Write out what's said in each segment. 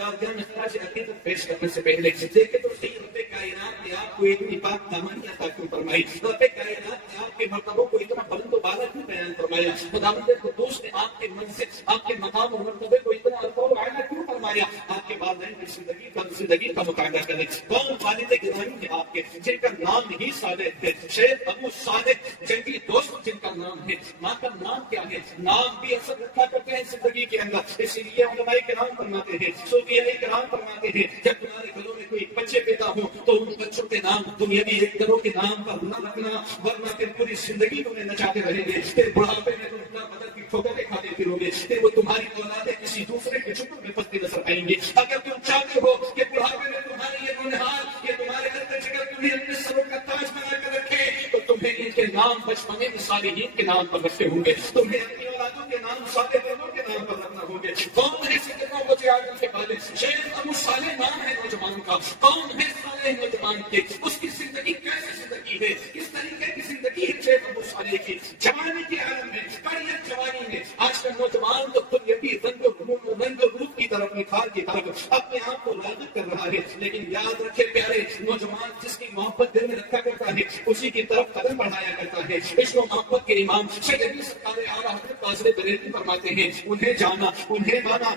بارگاہ میں خراج عقیدت پیش کرنے سے پہلے دیکھیں تو صحیح رب کائنات نے آپ کو اتنی پاک دامنی عطا کیوں فرمائی؟ رب کائنات نے آپ کے مرتبوں کو اتنا بلند و بالا کیوں بیان فرمایا؟ خداوند قدوس نے آپ کے منزل، آپ کے مقام اور مرتبے کو اتنا ارفع و اعلیٰ کیوں فرمایا؟ آپ کے والدین کی زندگی کا مطالعہ کریں۔ کون والد گرامی ہیں آپ کے جن کا نام ہی صالح ہے؟ شیخ ابو صالح جنگی دوست جن کا نام ہے، ماں کا نام کیا ہے؟ نام بھی اثر رکھا کرتے ہیں زندگی کے اندر۔ اسی لیے علماء کرام فرماتے ہیں، صوفیاء کرام فرماتے ہیں، جب تمہارے گھروں میں کوئی بچے پیدا ہوں تو ان بچوں کے نام دنیاوی ایک گھروں کے نام پر نہ رکھنا، ورنہ پھر پوری زندگی تمہیں نچاتے رہیں گے، پھر بڑھاپے میں تم اپنا بدن کی ٹھوکریں کھاتے پھرو گے، پھر وہ تمہاری اولادیں کسی دوسرے کے چکر میں پھنستی نظر آئیں گے۔ اگر تم چاہتے ہو کہ بڑھاپے میں تمہارے یہ نونہار، یہ تمہارے اندر جگر تمہیں اپنے سروں کا تاج بنا کر رکھے، تو تمہیں ان کے نام بچپنے میں صالحین کے نام پر رکھتے ہوں گے، تمہیں اپنی اولادوں کے نام صالح لوگوں کے نام پر رکھنا ہوں گے۔ کون ہے سیدنا وجہ اعظم کے والد؟ شیخ ابو صالح نام ہے نوجوان کا۔ کون ہے صالح نوجوان کے؟ اس کی زندگی کیسے زندگی ہے؟ کس طریقے کی زندگی ہے شیخ ابو صالح کی؟ جوانی کے عالم میں، کڑیت جوانی میں آج کل نوجوان تو دنیاوی رنگ و روپ کی طرف، نکھار کی طرف اپنے آپ کو راغب کر رہا ہے، لیکن یاد رکھے پیارے نوجوان جس کی محبت دل میں رکھا کرتا ہے اسی کی طرف قدم بڑھایا کرتا ہے۔ عشق و محبت کے امام شیخ سرکار اعلیٰ حضرت قاصد بریلوی فرماتے ہیں، انہیں جانا، انہیں مانا،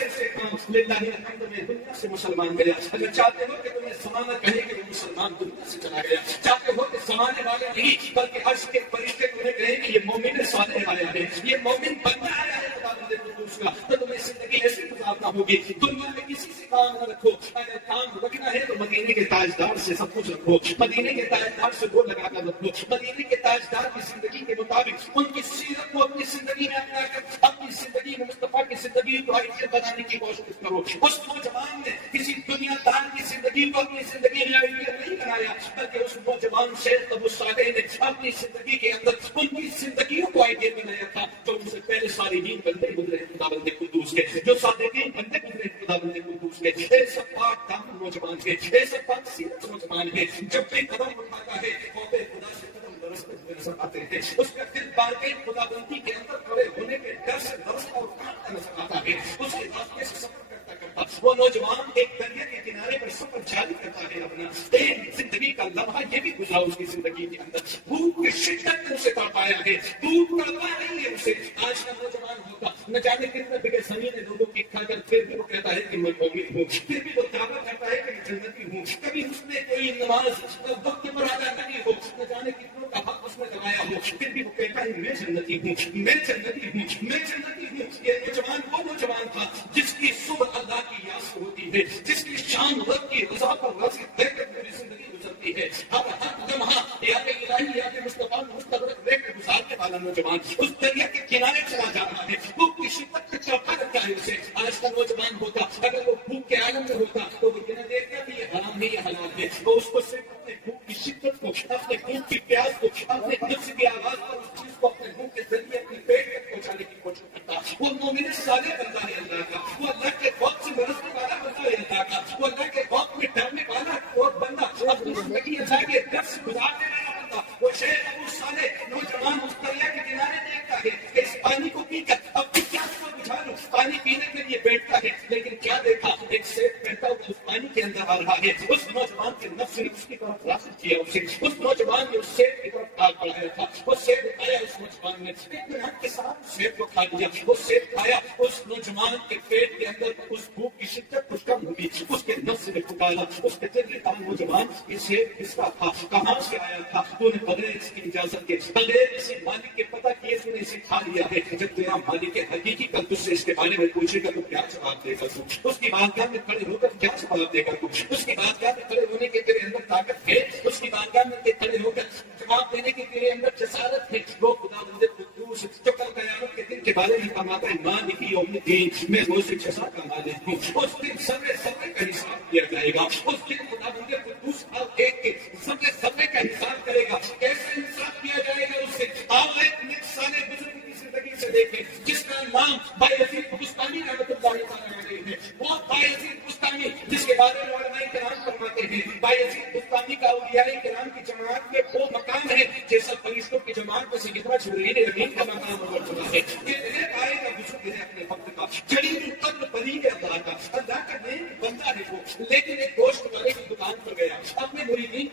ایسے کام للہ الحمد میں دنیا سے مسلمان گیا۔ اگر چاہتے ہو کہ تمہیں زمانہ کہے کہ وہ مسلمان دنیا سے چلا گیا، چاہتے ہو کہ زمانے والے نہیں بلکہ عرش کے فرشتے تمہیں کہیں کہ یہ مومن صالح آیا ہے، یہ مومن بندہ آیا ہے خداوند قدوس کا، تو تمہیں زندگی ایسی گزارنا ہوگی۔ دنیا میں کسی سے کام نہ رکھو، اگر کام رکھنا ہے تو مدینے کے تاجدار سے سب کچھ رکھو، مدینے کے تاجدار سے گول لگا کر رکھو، مدینے کے تاجدار کی زندگی کے مطابق ان کی سیرت کو اپنی زندگی میں اپنا کر اپنی زندگی میں مصطفیٰ کی زندگی کو آئیڈیل بنانے کی کوشش کرو۔ اس نوجوان نے کسی دنیا دار کی زندگی کو اپنی زندگی میں آئیڈیل نہیں بنایا، بلکہ اس نوجوان شیخ ابو صالح نے اپنی زندگی کے اندر ان کی زندگیوں کو آئیڈیل بنایا تھا جو ان سے پہلے صالحین بندے گزرے خداوند قدوس کے، جو صادقین بندے گزرے خداوند قدوس کے۔ ایسا پاک دامن نوجوان ہے، ایسا پاک سیرت نوجوان ہے، جب بھی قدم اٹھاتا ہے خوف خدا سے قدم درستے ہوئے نظر آتے ہیں، اس کا دل بارگاہ خداوندی کے اندر کھڑے ہونے کے ڈر سے درستا اور کانپتا نظر آتا ہے، اس کے راستے سے سفر کرتا کرتا وہ نوجوان ایک دریا کے کنارے پر سفر جاری کرتا ہے اپنا۔ ایک زندگی کا لمحہ یہ بھی گزرا اس کی زندگی کے اندر، بھوک کی شدت نے اسے تڑپایا ہے، بھوک تڑپا نہیں ہے اسے۔ آج کا نوجوان ہوتا نہ جانے کتنے بگے زمین لوگوں کی کھا کر پھر بھی وہ کہتا ہے کہ میں مومن ہوں، پھر بھی وہ دعویٰ کرتا ہے کہ میں جنتی ہوں، کبھی اس نے کوئی نماز وقت پر ادا نہیں ہو، نہ جانے کتنوں کا حق اس نے دبایا ہو، پھر بھی وہ کہتا ہے میں جنتی ہوں، میں جنتی ہوں، میں جنتی ہوں۔ یہ نوجوان وہ نوجوان تھا جس کی صبح اللہ کی یاد ہوتی ہے، جس کی شان رب کی رضا پر راضی دے کر پوری زندگی گزرتی ہے۔ اب ہر لمحہ یاد الہی، یاد مصطفیٰ مستغرق دے کر گزارنے والا نوجوان اس دریا کے کنارے چلا جا رہا ہے، بھوک کی شدت میں چوکا رکھتا ہے اسے۔ آج کا نوجوان ہوتا اگر وہ بھوک کے عالم میں ہوتا تو وہ یہ نہ دیکھتا کہ یہ حرام ہے یہ حلال ہے، وہ اس کو صرف اپنے بھوک کی شدت کو، اپنے بھوک کی پیاس کو، اپنے نفس کی آواز پر اس چیز کو اپنے بھوک کے ذریعے اپنے پیٹ تک پہنچانے کی کوشش کرتا۔ وہ مومن صالح بندہ ہے اللہ کا، وہ اللہ کے خوف سے برسنے والا بندہ ہے اللہ کا، وہ اللہ کے خوف میں ڈرنے والا اور بندہ، اپنی زندگی اللہ کے ڈر سے گزارنے والا بندہ۔ وہ شیخ ابو صالح نوجوان اس دریا کے کنارے دیکھتا ہے کہ اس پانی کو پی کر اپنی پیاس کو بجھا لوں، پانی پینے کے لیے بیٹھتا ہے، لیکن کیا دیکھا؟ ایک سیب بہتا ہوا اس پانی کے اندر آ رہا ہے۔ اس نوجوان کے نفس نے اس کی طرف راغب کیا اسے، اس نوجوان نے اس سیب کی طرف آگ بڑھایا تھا، وہ سیب اٹھایا اس نوجوان نے، اطمینان کے ساتھ سیب کو کھا لیا، وہ سیب کھایا، اس نوجوان کے پیٹ کے اندر اس بھوک کی شدت کچھ کم ہوئی، اس کے نفس نے پکارا، اس کے دل نے کہا نوجوان یہ سیب کس کا تھا، کہاں سے آیا تھا، تو نے بغیر اس کی اجازت کے، بغیر کسی مالک کے پتہ کیے تو نے اسے کھا لیا ہے۔ جب تیرا مالک حقیقی کل تجھ سے اس کے بارے میں پوچھے گا تو کیا جواب دے گا تو؟ اس کی بارگاہ میں کھڑے ہو کر کیا جواب دے گا تو؟ اس کی بارگاہ میں کھڑے ہونے کے تیرے اندر طاقت ہے، اس کی بارگاہ میں کھڑے ہو کر جواب دینے کی تیرے اندر جسارت ہے۔ وہ خداوند قدوس جو کل قیامت کے دن کے بارے میں فرماتا ہے مالک یوم الدین، میں روز جزا کا مالک ہوں۔ اس دن سب کا حساب دیا جائے گا، اس دن خداوند قدوس ہر ایک کے سب کا حساب کرے گا۔ کیسے حساب کیا جائے گا اس سے؟ آؤ ایک نیک صالح بزرگ کی زندگی سے دیکھیں جس کا نام بایزید بستانی رحمۃ اللہ تعالیٰ علیہ ہے۔ وہ بایزید بستانی جس کے بارے میں علماء کرام فرماتے ہیں بایزید بستانی کا اولیاء کرام کی جماعت میں وہ مقام ہے جیسا فرشتوں کی جماعت میں سیدنا جبرائیل امین کا مقام ہوا ہے۔ یہ ایک آئے کا بزرگ ہے اپنے وقت کا، جلیل القدر ولی ہے اللہ کا، اللہ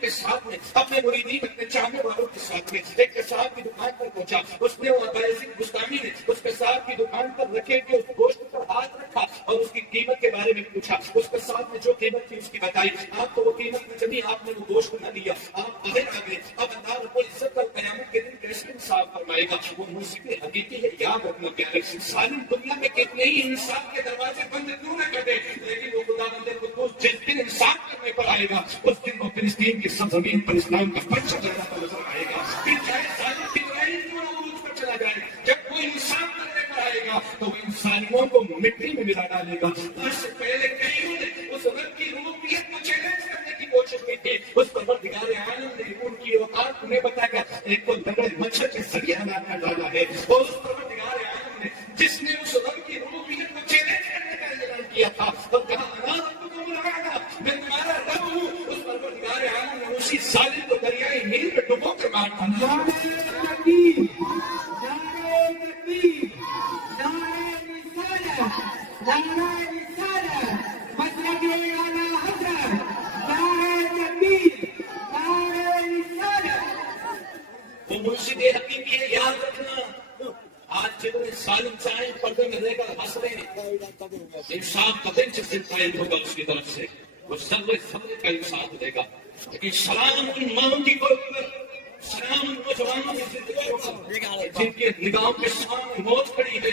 کے ساتھ میں اپنے مریدین اپنے چاہنے والوں کے ساتھ میں ایک کساب کی دکان پر پہنچا. اس نے بستانی نے اس کساب کی دکان پر رکھے کہ اس گوشت پر ہاتھ رکھا اور اس کی قیمت کے بارے میں پوچھا. اس کساب نے جو قیمت تھی اس کی بتائی. آپ کو وہ قیمت میں چلی, آپ نے وہ گوشت نہ لیا, آپ باہر آ گئے. اب اللہ رب العزت کل قیامت کے دن کیسے انصاف فرمائے گا؟ وہ موسیقی حقیقی ہے, یاد رکھنا پیارے. سالم دنیا میں کتنے ہی انصاف کے دروازے بند کیوں نہ کر دے, لیکن وہ خدا بندے قدوس جس دن انصاف کرنے پر آئے گا اس دن وہ فلسطین کی سرزمین پر اسلام کا پرچم لہراتا نظر آئے گا. پھر چاہے ظالم کتنا کیوں نہ عروج پر چلا جائے, جب وہ انصاف کرنے پر آئے گا تو وہ ان ظالموں کو مٹی میں ملا ڈالے گا. اس سے پہلے کئیوں نے اس رب کی ربوبیت کو چیلنج کرنے کی کوشش کی تھی. اس پروردگار عالم نے ان کی اوقات انہیں بتایا ایک کو لگڑے مچھر کے ذریعے ہلاک کر ڈالا ہے. اور اس پروردگار عالم نے جس نے اس رب کی ربوبیت کو چیلنج کرنے کا اعلان کیا تھا اور کہا انا ربکم الاعلی, میں تمہارا رب ہوں, اس پروردگار عالم نے اسی ظالم کو دریائے نیل میں ڈبو کر مار ڈالا. وہ مرشد حقیقی ہے, یاد رکھنا. آج جتنے ظالم چاہیں پردے میں رہ کر ہنس رہے ہیں, انصاف کا دن جس دن قائم ہوگا اس کی طرف سے وہ سب کا انصاف دے گا. لیکن سلام ان ماؤں کی قرب پر, سلام ان نوجوانوں کی زندگیوں پر جن کے نگاہوں کے سامنے موت کھڑی ہے,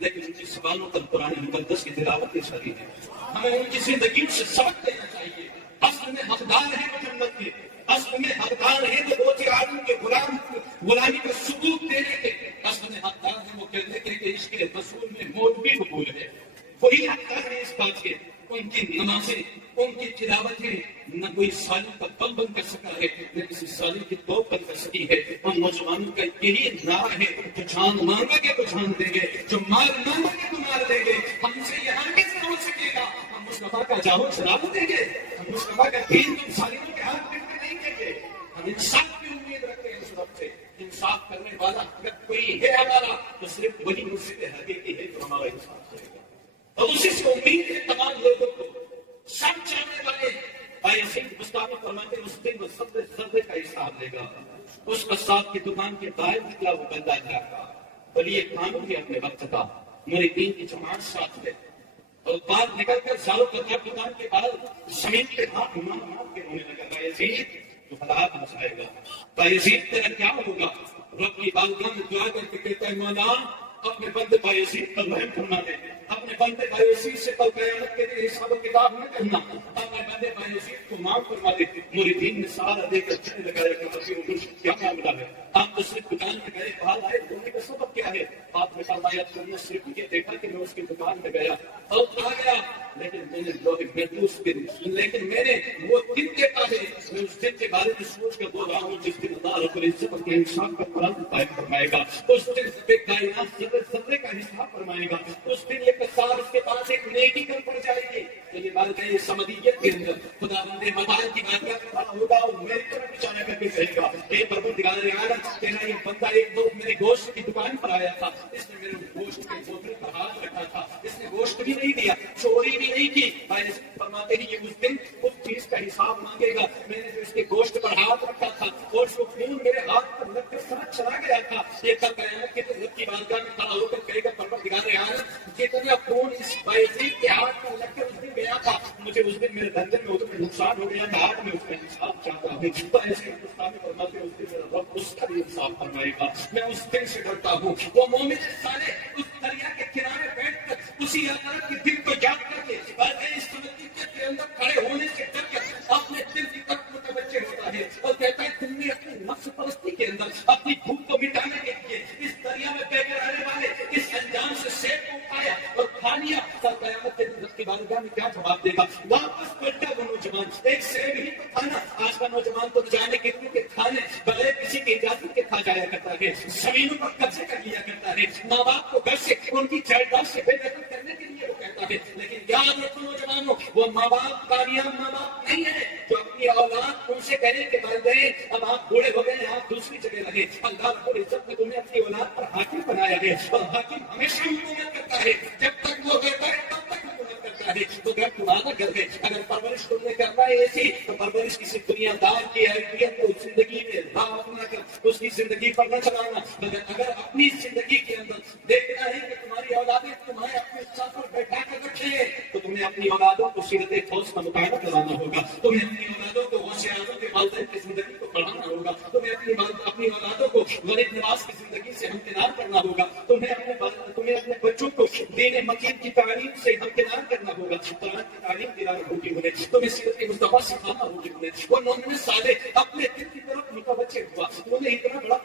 لیکن ان کی سوالوں پر قرآن مقدس کی تلاوت جاری ہے. ہمیں ان کی زندگیوں سے سبق لینا چاہیے. اصل میں حقدار ہے وہ جنت کے, اصل میں حقدار ہے تو وہ عالم کے غلامی کا ثبوت دینے کے, اصل میں حقدار ہے وہ کہنے کے کہ اس کے رسول میں موت بھی قبول ہے. وہی حقدار ہے اس بات کے. ان کی نمازیں, ان کی تلاوتیں نہ کوئی سالم کا پل بند کر سکا ہے, نہ کسی سالم کی توپ بند کر سکی ہے. ہم نوجوانوں کا یہی نعرہ ہے, جو جان مانگے گے تو جان دیں گے, جو مال مانگے گے تو مال دیں گے. ہم سے یہاں کس طرح ہو سکے گا؟ ہم مصطفیٰ کا جاؤ چلا دیں گے, ہم مصطفیٰ کا دین تم سالموں کے ہاتھ میں نہیں دیں گے. ہم انصاف کی امید رکھتے ہیں اس رب سے. انصاف کرنے والا اگر کوئی ہے ہمارا تو صرف وہی مرشد حقیقی ہے جو ہمارا انصاف کرے گا. اور اسی سے امید ہے تمام لوگوں کو, سب چاہنے والے بھائی سنگھ مصطفیٰ فرماتے اس دن وہ سب کا حساب لے گا. اس قصاب کی دکان کے باہر نکلا وہ بندہ جاتا, ولی قانون بھی اپنے وقت کا, میرے دین کی جماعت ساتھ ہے, اور باہر نکل کر سالوں کا دکان کے باہر زمین کے ہاتھ مار کے رونے لگا. بھائی یزید تو حالات مسائے گا, بھائی یزید تیرا کیا ہوگا؟ رب کی بارگاہ میں دعا کر کے کہتا ہے مولا اپنے بندے بھائی یزید پر رحم فرما دے, اپنے بندے بھائی یزید سے کل قیامت کے دن حساب و کتاب نہ کرنا, اپنے بندے بھائی یزید کو معاف فرما دے. مریدین نے سارا دے کر چنے لگایا کہ ربی عمر کیا معاملہ ہے؟ آپ تو صرف دکان میں گئے, باہر آئے, دھونے کا سبب کیا ہے؟ آپ نے فرمایا تم نے صرف یہ دیکھا کہ میں اس کی دکان میں گیا اور کہا گیا, لیکن میں نے لوگ محسوس کی, لیکن میں نے وہ دن دیکھا ہے, میں اس دن کے بارے میں سوچ کر بول رہا ہوں جس دن اللہ رب العزت کے انصاف کا قرآن قائم فرمائے گا. اس دن سب کائنات ذرے کا حساب فرمائے گا. اس دن یہ کسار اس کے پاس ایک نیکی کر پڑ جائے گی. یہ بات ہے سمدیت کے اندر خدا بندے مدار کی بارگاہ میں کھڑا ہوگا اور میری طرف اشارہ کر کے کہے گا اے پروردگار عالم, تیرا یہ بندہ ایک دو میرے گوشت کی دکان پر آیا تھا, اس نے میرے گوشت کے بوتل پر ہاتھ رکھا تھا, اس نے گوشت بھی نہیں دیا, چوری بھی نہیں کی. فرماتے ہیں یہ اس دن اس چیز کا حساب مانگے گا. میں نے جو اس کے گوشت پر ہاتھ رکھا تھا اور اس کو خون میرے ہاتھ پر لگ کر ساتھ چلا گیا تھا, یہ کل قیامت کے دن رب کی بارگاہ میں کھڑا ہو کر کہے گا پروردگار عالم جتنا خون اس بائزید کے ہاتھ پر لگ کر اس دن گیا تھا, مجھے اس دن میرے دھندے میں اس میں نقصان ہو گیا تھا, آج میں اس کا حساب چاہتا ہوں. تو ایسے ہندوستان میں فرماتے ہیں اس دن میرا رب اس کا بھی انصاف فرمائے گا. میں اس دن سے ڈرتا ہوں. وہ مومن صالح اس دریا کے کنارے بیٹھ کر اسی اللہ کے دل کو یاد کر کے اور اس سمندر کے اندر کھڑے ہونے سے ڈر کر اپنے دل کی طرف متوجہ ہوتا ہے اور کہتا ہے تم نے اپنی نفس پرستی کے اندر اپنی بھوک کو مٹانے کے لیے اس دریا میں بہ کر آنے والے اس انجام سے سیب کو اٹھایا اور کھا لیا. کل قیامت کے دن رب کی بارگاہ میں کیا جواب دے گا؟ واپس پلٹا وہ نوجوان, ایک سیب ہی تو کھانا. آج کا نوجوان تو جانے کے کھانے بغیر کسی کی اجازت کے کھا جایا کرتا ہے, زمینوں پر قبضے کر لیا کرتا ہے, ماں باپ کو گھر سے ان کی جائیداد سے بے دخل کرنے کے لیے وہ کہتا ہے. لیکن یاد رکھو نوجوانوں, وہ ماں باپ کامیاب ماں باپ نہیں ہے جو اپنی اولاد ان سے کہنے کے والدین اب آپ بوڑھے ہو گئے, آپ دوسری جگہ لگے. اللہ رب العزت نے تمہیں اپنی اولاد پر حاکم بنایا ہے اور حاکم ہمیشہ حکومت کرتا ہے, جب تک وہ کہتا ہے تب تک حکومت کرتا ہے. تو تو گھر پرانا گھر ہے. اگر پرورش تم نے کرنا ہے ایسی تو پرورش کسی دنیا دار کی حیثیت کو زندگی میں راہ اپنا کر اس کی زندگی پر نہ چلانا. مگر اگر اپنی زندگی کے اندر دیکھنا ہے کہ تمہاری اولادیں تمہیں اپنے ساتھ پر بیٹھا کر رکھے تو تمہیں اپنی اولادوں کو سیرت فوز کا مطالعہ کرانا ہوگا. تمہیں اپنی اولادوں کو غوث اعظم کے والدین کی زندگی کو پڑھانا ہوگا. تمہیں اپنی اولادوں کو غریب نواز کی زندگی سے ہمکنار کرنا ہوگا. تمہیں اپنے بچوں کو دین مکین کی تعلیم سے ہمکنار کرنا ہوگا. قرآن کی تعلیم دلانا ہوگی انہیں. تمہیں سیرت مصطفیٰ سکھانا ہوگی انہیں. وہ 99 سالے اپنے دل کی طرف متوجہ ہوا. انہوں نے اتنا بڑا